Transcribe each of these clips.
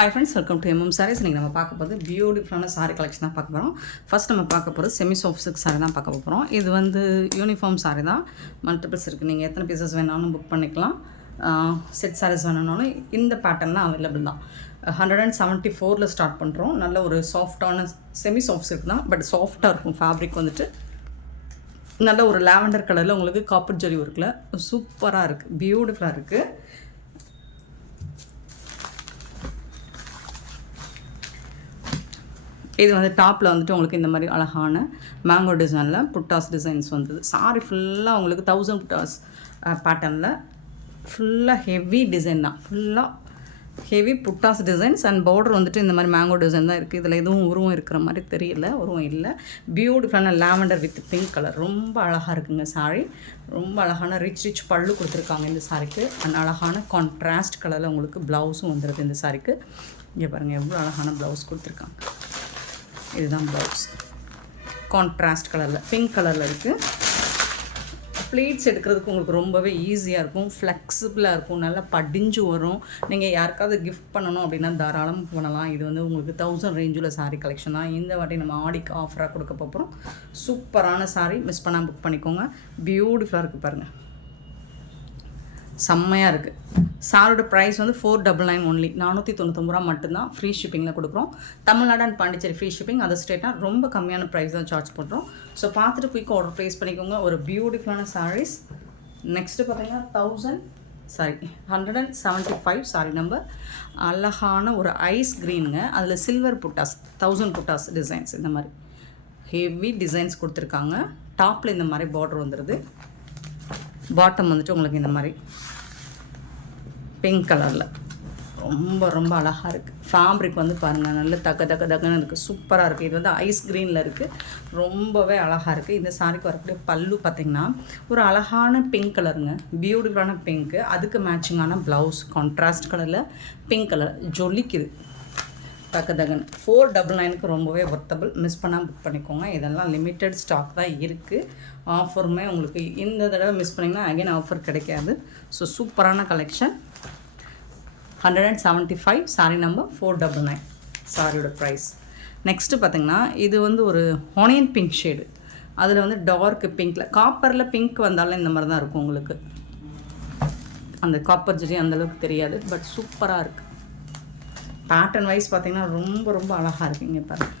Hi friends, welcome to M M sarees. இன்றைக்கி நம்ம பார்க்க போகிறது பியூட்டிஃபுல்லான சாரீ கலெக்ஷன் தான் பார்க்க போகிறோம். ஃபஸ்ட் நம்ம பார்க்க போகிறது செமி சாஃப்ட் சில்க் சாரீ தான் பார்க்க போகிறோம். இது வந்து யூனிஃபார்ம் சாரீ தான், மல்டிபிள்ஸ் இருக்குது. நீங்கள் எத்தனை பீசஸ் வேணாலும் புக் பண்ணிக்கலாம். செட் சாரீஸ் வேணும்னாலும் இந்த பேட்டர்ன்லாம் அவைலபிள் தான். 174 ஸ்டார்ட் பண்ணுறோம். நல்ல ஒரு சாஃப்டான செமி சாஃப்ட் சில்க் தான், பட் சாஃப்டாக இருக்கும். ஃபேப்ரிக் வந்துட்டு நல்ல ஒரு லாவெண்டர் கலரில் உங்களுக்கு காப்பர் ஜரி ஒர்க்கில் சூப்பராக இருக்குது, பியூட்டிஃபுல்லாக இருக்குது. இது வந்து டாப்பில் வந்துட்டு உங்களுக்கு இந்த மாதிரி அழகான மேங்கோ டிசைனில் புட்டாஸ் டிசைன்ஸ் வந்தது. சாரி ஃபுல்லாக உங்களுக்கு 1000 புட்டாஸ் பேட்டர்னில் ஃபுல்லாக ஹெவி டிசைன் தான். ஃபுல்லாக heavy buttas designs and border வந்துட்டு இந்த மாதிரி மேங்கோ டிசைன் தான் இருக்குது. இதில் எதுவும் உருவம் இருக்கிற மாதிரி தெரியல, உருவம் இல்லை. பியூட்டிஃபுல்லான லாவெண்டர் வித் பிங்க் கலர், ரொம்ப அழகாக இருக்குங்க சாரீ. ரொம்ப அழகான ரிச் பல்லு கொடுத்துருக்காங்க இந்த சாரிக்கு. அண்ட் அழகான கான்ட்ராஸ்ட் கலரில் உங்களுக்கு ப்ளவுஸும் வந்துடுது இந்த சாரிக்கு. இங்கே பாருங்கள் எவ்வளோ அழகான ப்ளவுஸ் கொடுத்துருக்காங்க. இதுதான் ப்ளவுஸ், கான்ட்ராஸ்ட் கலரில் பிங்க் கலரில் இருக்குது. ப்ளீட்ஸ் எடுக்கிறதுக்கு உங்களுக்கு ரொம்பவே ஈஸியாக இருக்கும், ஃப்ளெக்சிபிளாக இருக்கும், நல்லா படிஞ்சு வரும். நீங்கள் யாருக்காவது கிஃப்ட் பண்ணணும் அப்படின்னா தாராளம் பண்ணலாம். இது வந்து உங்களுக்கு 1000 ரேஞ்சில் சாரீ கலெக்ஷன் தான். இந்த வாட்டி நம்ம ஆடிக்கு ஆஃபராக கொடுக்க போகிறோம். சூப்பரான சாரீ, மிஸ் பண்ணாமல் புக் பண்ணிக்கோங்க. பியூட்டிஃபுல்லாக இருக்குது பாருங்கள், செம்மையாக இருக்குது. சாரோட ப்ரைஸ் வந்து 499 ஒன்லி, 499 ரூபா மட்டும்தான். ஃப்ரீ ஷிப்பிங்கில் கொடுக்குறோம். Tamil Nadu and Pondicherry free shipping. Other ஸ்டேட்னா ரொம்ப கம்மியான ப்ரைஸ் தான் சார்ஜ் பண்ணுறோம். ஸோ பார்த்துட்டு குயிக்காக ஆர்டர் ப்ளேஸ் பண்ணிக்கோங்க. ஒரு பியூட்டிஃபுல்லான சாரீஸ். நெக்ஸ்ட்டு பார்த்தீங்கன்னா 175 சாரி நம்பர். அழகான ஒரு ஐஸ் க்ரீனுங்க, அதில் சில்வர் புட்டாஸ், 1000 புட்டாஸ் டிசைன்ஸ். இந்த மாதிரி ஹெவி டிசைன்ஸ் கொடுத்துருக்காங்க. டாப்பில் இந்த மாதிரி பார்டர் வந்துடுது. பாட்டம் வந்துட்டு உங்களுக்கு இந்த மாதிரி பிங்க் கலரில் ரொம்ப அழகாக இருக்குது. ஃபேப்ரிக் வந்து பாருங்கள், நல்ல தக்கன்னு இருக்குது, சூப்பராக இருக்குது. இது வந்து ஐஸ் க்ரீனில் இருக்குது, ரொம்பவே அழகாக இருக்குது. இந்த சாரிக்கு வரக்கூடிய பல்லு பார்த்திங்கன்னா ஒரு அழகான பிங்க் கலருங்க, பியூட்டிஃபுல்லான பிங்க்கு. அதுக்கு மேட்சிங்கான ப்ளவுஸ் கான்ட்ராஸ்ட் கலரில் பிங்க் கலர் ஜொலிக்குது, தக்கன்னு. 499க்கு ரொம்பவே ஒர்த்தபிள். மிஸ் பண்ணால் புக் பண்ணிக்கோங்க. இதெல்லாம் லிமிட்டட் ஸ்டாக் தான் இருக்குது. ஆஃபருமே உங்களுக்கு இந்த தடவை மிஸ் பண்ணிங்கன்னா அகைன் ஆஃபர் கிடைக்காது. ஸோ சூப்பரான கலெக்ஷன். 175 சாரி நம்பர் 499 சாரியோட ப்ரைஸ். நெக்ஸ்ட்டு பார்த்திங்கன்னா இது வந்து ஒரு ஆனியன் பிங்க் ஷேடு, அதில் வந்து டார்க் பிங்க்கில் காப்பரில் பிங்க் வந்தாலும் இந்த மாதிரி தான் இருக்கும் உங்களுக்கு. அந்த காப்பர் ஜரி அந்தளவுக்கு தெரியாது, பட் சூப்பராக இருக்குது. பேட்டர்ன் வைஸ் பார்த்திங்கன்னா ரொம்ப அழகாக இருக்குங்க பாருங்கள்.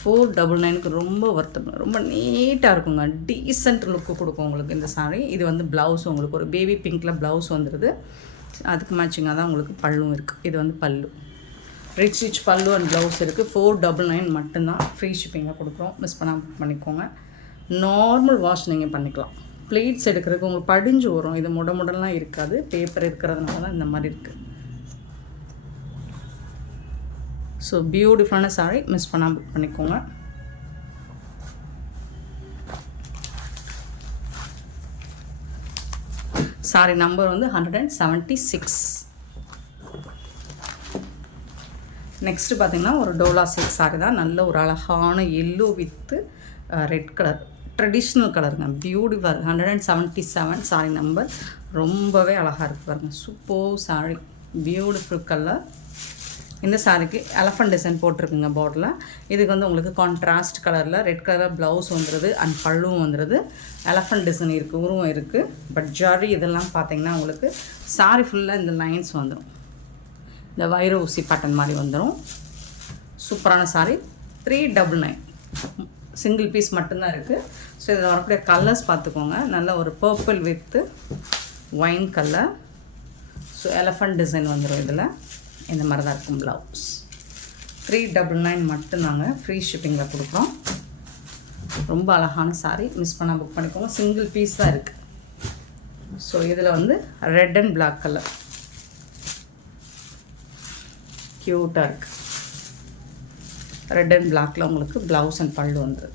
499க்கு ரொம்ப ஒர்த்தபிள், ரொம்ப நீட்டாக இருக்குங்க. டீசென்ட் லுக்கு கொடுக்கும் உங்களுக்கு இந்த சாரீ. இது வந்து ப்ளவுஸ் உங்களுக்கு ஒரு பேபி பிங்க்கில் ப்ளவுஸ் வந்துடுது. அதுக்கு மேட்சிங்காக தான் உங்களுக்கு பல்லும் இருக்குது. இது வந்து பல்லு, ரிச் பல்லு அண்ட் ப்ளவுஸ் இருக்குது. 499 மட்டும்தான். ஃப்ரீ ஷிப்பிங்கில் கொடுக்குறோம். மிஸ் பண்ணாமல் புக் பண்ணிக்கோங்க. நார்மல் வாஷ் நீங்கள் பண்ணிக்கலாம். ப்ளீட்ஸ் எடுக்கிறதுக்கு உங்களுக்கு படிஞ்சு வரும். இது முடலாம் இருக்காது, பேப்பர் இருக்கிறதுனால தான் இந்த மாதிரி இருக்குது. ஸோ பியூட்டிஃபுல்லான சாரீ, மிஸ் பண்ணாமல் புக் பண்ணிக்கோங்க. சாரி நம்பர் வந்து 176. நெக்ஸ்ட்டு பார்த்திங்கன்னா ஒரு டோலா சில்க் சாரீ தான். நல்ல ஒரு அழகான yellow with red colour, traditional கலருங்க, பியூட்டிஃபுல். 177 sorry number. ரொம்பவே அழகாக இருக்குது பாருங்கள், சூப்பர் சாரீ, பியூட்டிஃபுல் கலர். இந்த சாரிக்கு எலஃபண்ட் டிசைன் போட்டிருக்குங்க பார்டரில். இதுக்கு வந்து உங்களுக்கு கான்ட்ராஸ்ட் கலரில் ரெட் கலரில் ப்ளவுஸ் வந்துடுது அண்ட் பல்லுவும் வந்துடுது. எலஃபண்ட் டிசைன் இருக்குது, உருவம் இருக்குது. பட் ஜரி இதெல்லாம் பார்த்திங்கன்னா உங்களுக்கு சாரி ஃபுல்லாக இந்த லைன்ஸ் வந்துடும், இந்த வைர ஊசி பேட்டர்ன் மாதிரி வந்துடும். சூப்பரான சாரீ. 399 சிங்கிள் பீஸ் மட்டும்தான் இருக்குது. ஸோ இதில் வரக்கூடிய கலர்ஸ் பார்த்துக்கோங்க. நல்ல ஒரு purple with wine colour. So elephant design வந்துடும். இதில் இந்த மாதிரி தான் இருக்கும் ப்ளவுஸ். 399 மட்டும்தாங்க. ஃப்ரீ ஷிப்பிங்கில் கொடுக்குறோம். ரொம்ப அழகான சாரீ, மிஸ் பண்ணால் புக் பண்ணிக்கோங்க. சிங்கிள் பீஸ் தான் இருக்குது. ஸோ இதில் வந்து ரெட் அண்ட் பிளாக் கலர் க்யூட்டாக இருக்குது. ரெட் அண்ட் பிளாக்கில் உங்களுக்கு ப்ளவுஸ் அண்ட் பல்லு வந்துடுது.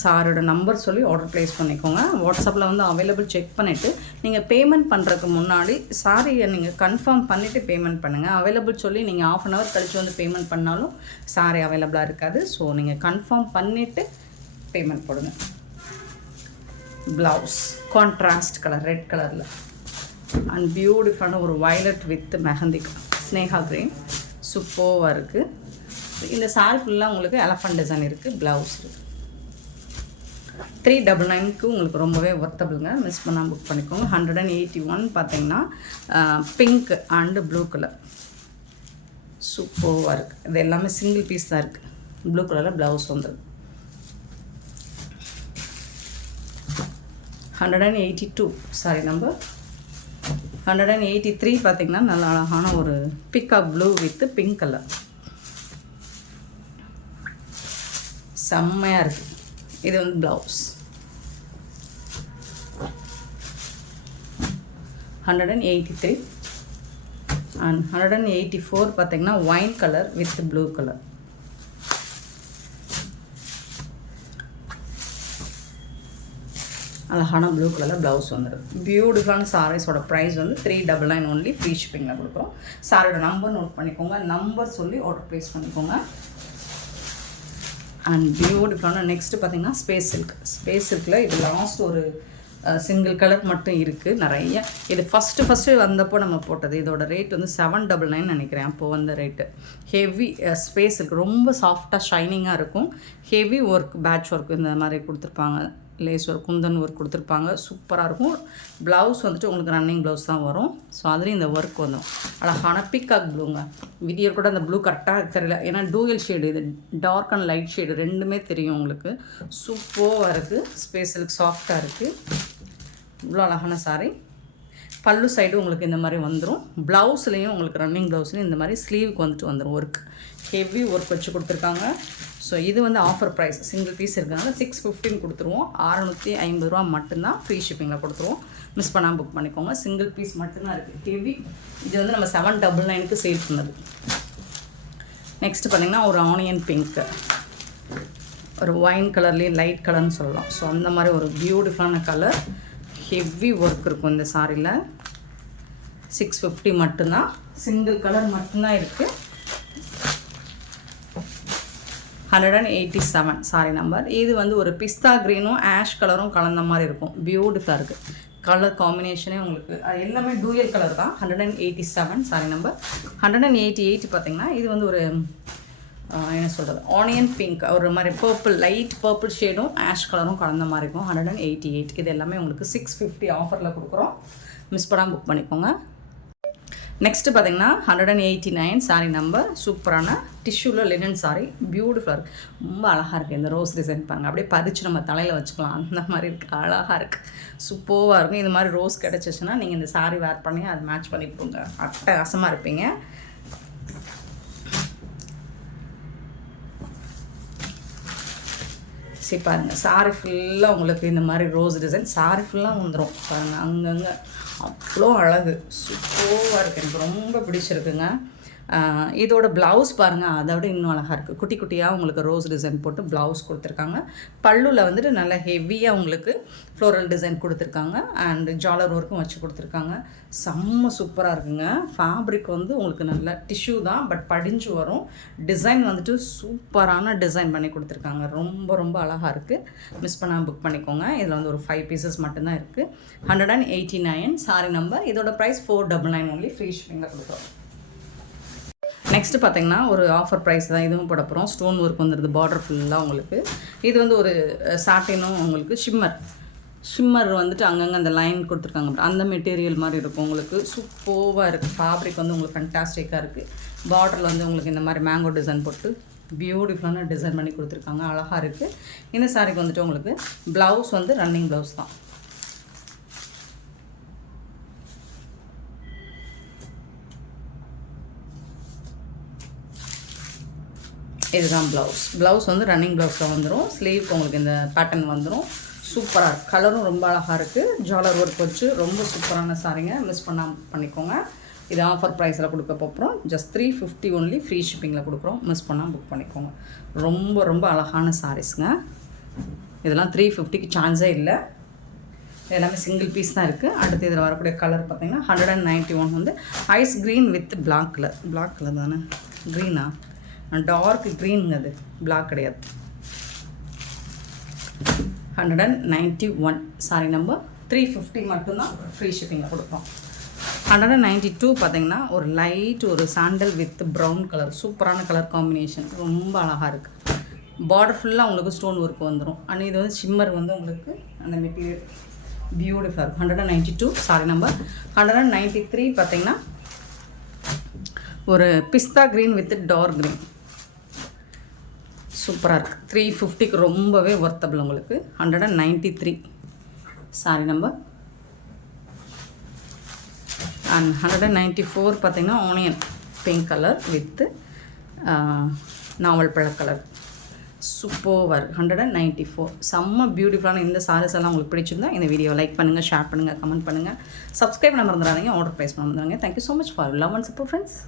சாரோட நம்பர் சொல்லி ஆர்டர் ப்ளேஸ் பண்ணிக்கோங்க. வாட்ஸ்அப்பில் வந்து அவைலபிள் செக் பண்ணிவிட்டு நீங்கள் பேமெண்ட் பண்ணுறதுக்கு முன்னாடி சாரியை நீங்கள் கன்ஃபார்ம் பண்ணிவிட்டு பேமெண்ட் பண்ணுங்கள். அவைலபிள் சொல்லி நீங்கள் ½ அன் ஹவர் கழித்து வந்து பேமெண்ட் பண்ணாலும் சாரி அவைலபிளாக இருக்காது. ஸோ நீங்கள் கன்ஃபார்ம் பண்ணிவிட்டு பேமெண்ட் போடுங்க. ப்ளவுஸ் கான்ட்ராஸ்ட் கலர் ரெட் கலரில் அண்ட் பியூட்டிஃபுல்லான ஒரு violet with mehndi Sneha green சூப்பராக இருக்குது. இந்த சாரி ஃபுல்லாக உங்களுக்கு எலஃபண்ட் டிசைன் இருக்குது, ப்ளவுஸ் இருக்குது. 399க்கு உங்களுக்கு ரொம்பவே ஒர்த்தபிளுங்க, மிஸ் பண்ணாமல் புக் பண்ணிக்கோங்க. 181 பார்த்தீங்கன்னா பிங்க் அண்டு ப்ளூ கலர் சூப்பராக இருக்குது. இது எல்லாமே சிங்கிள் பீஸ் தான் இருக்குது. ப்ளூ கலரில் ப்ளவுஸ் வந்துடும். 182 சாரி நம்பர் 183 பார்த்தீங்கன்னா நல்ல அழகான ஒரு peacock blue with pink colour செம்மையாக இருக்குது. இது வந்து ப்ளவுஸ். 183 அண்ட் 184 பார்த்தீங்கன்னா wine colour with blue colour. அழகான ப்ளூ கலரில் ப்ளவுஸ் வந்துடும். பியூட்டிஃபுல்லான சாரீஸோட ப்ரைஸ் வந்து 399 ஒன்லி, ஃப்ரீ ஷிப்பிங்கில் கொடுக்குறோம். சாரியோட நம்பர் நோட் பண்ணிக்கோங்க, நம்பர் சொல்லி ஆர்டர் ப்ளேஸ் பண்ணிக்கோங்க. அண்ட் பியூட்டிஃபுல்லான நெக்ஸ்ட்டு பார்த்தீங்கன்னா ஸ்பேஸ் சில்கில் இது லாஸ்ட் ஒரு சிங்கிள் கலர் மட்டும் இருக்குது. நிறைய இது ஃபஸ்ட்டு வந்தப்போ நம்ம போட்டது. இதோட ரேட் வந்து 799 நினைக்கிறேன் அப்போது வந்த ரேட்டு. ஹெவி ஸ்பேஸ் சில்க் ரொம்ப சாஃப்டாக ஷைனிங்காக இருக்கும். ஹெவி ஒர்க் பேட்ச் ஒர்க் இந்த மாதிரி கொடுத்துருப்பாங்க. லேஸ் ஒர்க் குந்தன் ஒர்க் கொடுத்துருப்பாங்க, சூப்பராக இருக்கும். ப்ளவுஸ் வந்துட்டு உங்களுக்கு ரன்னிங் ப்ளவுஸ் தான் வரும். ஸோ அதுலேயும் இந்த ஒர்க் வந்துடும். அழகான பிக்காக் ப்ளூங்க. வீடியோ கூட அந்த ப்ளூ கரெக்டாக தெரியல, ஏன்னா டூயல் ஷேடு, இது டார்க் அண்ட் லைட் ஷேடு ரெண்டுமே தெரியும் உங்களுக்கு. சூப்பராக இருக்குது. ஸ்பேஸ் சில்க் சாஃப்டாக இருக்குது. இவ்வளோ அழகான சாரி. பல்லு சைடு உங்களுக்கு இந்த மாதிரி வந்துடும். ப்ளவுஸ்லேயும் உங்களுக்கு ரன்னிங் ப்ளவுஸ்லேயும் இந்த மாதிரி ஸ்லீவுக்கு வந்துட்டு வந்துடும் ஒர்க். ஹெவி ஒர்க் வச்சு கொடுத்துருக்காங்க. ஸோ இது வந்து ஆஃபர் ப்ரைஸ், சிங்கிள் பீஸ் இருக்கிறதுனால 615 கொடுத்துருவோம். 650 ரூபா மட்டும்தான், ஃப்ரீ ஷிப்பிங்கில் கொடுத்துருவோம். மிஸ் பண்ணாமல் புக் பண்ணிக்கோங்க. சிங்கிள் பீஸ் மட்டும்தான் இருக்குது. ஹெவி இது வந்து நம்ம 799க்கு சேல் பண்ணது. நெக்ஸ்ட்டு பார்த்திங்கன்னா ஒரு ஆனியன் பிங்க்கு, ஒரு ஒயின் கலர்லேயே லைட் கலர்னு சொல்லலாம். ஸோ அந்த மாதிரி ஒரு பியூட்டிஃபுல்லான கலர், ஹெவி ஒர்க் இருக்கும் இந்த சாரியில். 650 மட்டும்தான், சிங்கிள் கலர் மட்டும்தான் இருக்குது. 187 சாரி நம்பர். இது வந்து ஒரு பிஸ்தா க்ரீனும் ஆஷ் கலரும் கலந்த மாதிரி இருக்கும். பியூட்டிஃபுல்லாக இருக்குது. கலர் காம்பினேஷனே உங்களுக்கு எல்லாமே டூயல் கலர் தான். 187 சாரி நம்பர். 188 பார்த்திங்கன்னா இது வந்து ஒரு என்ன சொல்கிறது, ஆனியன் பிங்க், ஒரு மாதிரி பர்பிள், லைட் பர்பிள் ஷேடும் ஆஷ் கலரும் கலந்த மாதிரி இருக்கும். 188. இது எல்லாமே உங்களுக்கு 650 ஆஃபரில் கொடுக்குறோம். மிஸ் பண்ணாமல் புக் பண்ணிக்கோங்க. நெக்ஸ்ட்டு பார்த்திங்கன்னா 189 சாரி நம்பர். சூப்பரான டிஷ்யூவில் லினன் சாரி, பியூட்டிஃபுல்லாக இருக்குது. ரொம்ப அழகாக இருக்குது. இந்த ரோஸ் டிசைன் பாருங்கள், அப்படியே பறித்து நம்ம தலையில் வச்சுக்கலாம், அந்த மாதிரி இருக்குது. அழகாக இருக்குது, சூப்பராக இருக்கும். இது மாதிரி ரோஸ் கிடச்சிச்சுன்னா நீங்கள் இந்த சாரி வேர் பண்ணி அதை மேட்ச் பண்ணி கொடுங்க, அட்டகாசமாக இருப்பீங்க. சரி பாருங்கள், சாரி ஃபுல்லாக உங்களுக்கு இந்த மாதிரி ரோஸ் டிசைன் சாரி ஃபுல்லாக வந்துடும் பாருங்கள். அங்கங்கே அவ்வளோ அழகு, சூப்பராக இருக்குது. எனக்கு ரொம்ப பிடிச்சிருக்குங்க. இதோட ப்ளவுஸ் பாருங்கள், அதை விட இன்னும் அழகாக இருக்குது. குட்டி குட்டியாக உங்களுக்கு ரோஸ் டிசைன் போட்டு ப்ளவுஸ் கொடுத்துருக்காங்க. பல்லுவில் வந்துட்டு நல்லா ஹெவியாக உங்களுக்கு ஃப்ளோரல் டிசைன் கொடுத்துருக்காங்க. அண்டு ஜாலர் ஒர்க்கும் வச்சு கொடுத்துருக்காங்க. செம்ம சூப்பராக இருக்குங்க. ஃபேப்ரிக் வந்து உங்களுக்கு நல்ல டிஷ்யூ தான், பட் படிஞ்சு வரும். டிசைன் வந்துட்டு சூப்பரான டிசைன் பண்ணி கொடுத்துருக்காங்க. ரொம்ப ரொம்ப அழகாக இருக்குது. மிஸ் பண்ணாமல் புக் பண்ணிக்கோங்க. இதில் வந்து ஒரு 5 பீசஸ் மட்டும்தான் இருக்குது. 189 சாரி நம்பர். இதோட ப்ரைஸ் 499 ஒன்லி, ஃப்ரீ ஷிப்பிங்கில் கொடுக்குறோம். நெக்ஸ்ட்டு பார்த்திங்கன்னா ஒரு ஆஃபர் ப்ரைஸ் தான் இதுவும் போட போகிறோம். ஸ்டோன் ஒர்க் வந்துடுது பார்டர் ஃபுல்லாக உங்களுக்கு. இது வந்து ஒரு சாட்டினும் உங்களுக்கு ஷிம்மர் வந்துட்டு அங்கங்கே அந்த லைன் கொடுத்துருக்காங்க, அந்த மெட்டீரியல் மாதிரி இருக்கும் உங்களுக்கு. சூப்பராக இருக்குது. ஃபேப்ரிக் வந்து உங்களுக்கு ஃபண்டாஸ்டிக்காக இருக்குது. பார்டரில் வந்து உங்களுக்கு இந்த மாதிரி மேங்கோ டிசைன் போட்டு பியூட்டிஃபுல்லான டிசைன் பண்ணி கொடுத்துருக்காங்க. அழகாக இருக்குது. இந்த சாரிக்கு வந்துட்டு உங்களுக்கு ப்ளவுஸ் வந்து ரன்னிங் ப்ளவுஸ் தான். இதுதான் ப்ளவுஸ் வந்து ரன்னிங் ப்ளவுஸில் வந்துடும். ஸ்லீவ்க்கு உங்களுக்கு இந்த பேட்டர்ன் வந்துடும். சூப்பராக இருக்குது. கலரும் ரொம்ப அழகாக இருக்குது. ஜாலர் ஒர்க் வச்சு ரொம்ப சூப்பரான சாரிங்க. மிஸ் பண்ணாமல் பண்ணிக்கோங்க. இது ஆஃபர் ப்ரைஸில் கொடுக்க போகிறோம். ஜஸ்ட் 350 ஒன்லி, ஃப்ரீ ஷிப்பிங்கில் கொடுக்குறோம். மிஸ் பண்ணாமல் புக் பண்ணிக்கோங்க. ரொம்ப ரொம்ப அழகான சாரீஸுங்க. இதெல்லாம் 350க்கு சான்ஸே இல்லை. எல்லாமே சிங்கிள் பீஸ் தான் இருக்குது. அடுத்து இதில் வரக்கூடிய கலர் பார்த்திங்கன்னா 191 வந்து ice green with black colour தானே, க்ரீனா, டார்க் க்ரீனுங்க. அது பிளாக் கிடையாது. 191 சாரி நம்பர் 350 மட்டும்தான் ஃப்ரீ ஷிப்பிங்கில் கொடுப்போம். 192 பார்த்தீங்கன்னா ஒரு லைட் ஒரு சாண்டல் வித் ப்ரௌன் கலர், சூப்பரான கலர் காம்பினேஷன், ரொம்ப அழகாக இருக்குது. பார்டர் ஃபுல்லாக உங்களுக்கு ஸ்டோன் ஒர்க் வந்துடும். அண்ட் இது வந்து ஷிம்மர் வந்து உங்களுக்கு அந்த மெட்டீரியல் பியூட்டிஃபுல்லாக இருக்கும். 192 சாரி நம்பர். 193 பார்த்தீங்கன்னா ஒரு பிஸ்தா க்ரீன் வித் டார்க் க்ரீன், சூப்பராக இருக்குது. 350க்கு ரொம்பவே ஒர்த்தபிள் உங்களுக்கு. 193 சாரி நம்பர். அண்ட் 194 பார்த்தீங்கன்னா ஆனியன் பிங்க் கலர் வித்து நாவல் பழ கலர், சூப்பர். 194 செம்ம பியூட்டிஃபுல்லான இந்த சாரீஸ் எல்லாம் உங்களுக்கு பிடிச்சிருந்தா இந்த வீடியோ லைக் பண்ணுங்கள், ஷேர் பண்ணுங்கள், கமெண்ட் பண்ணுங்கள், சப்ஸ்கிரைப் பண்ண மறந்துடாதீங்க, ஆர்டர் ப்ளேஸ் பண்ண மறந்துடாதீங்க. Thank you so much for love and support friends.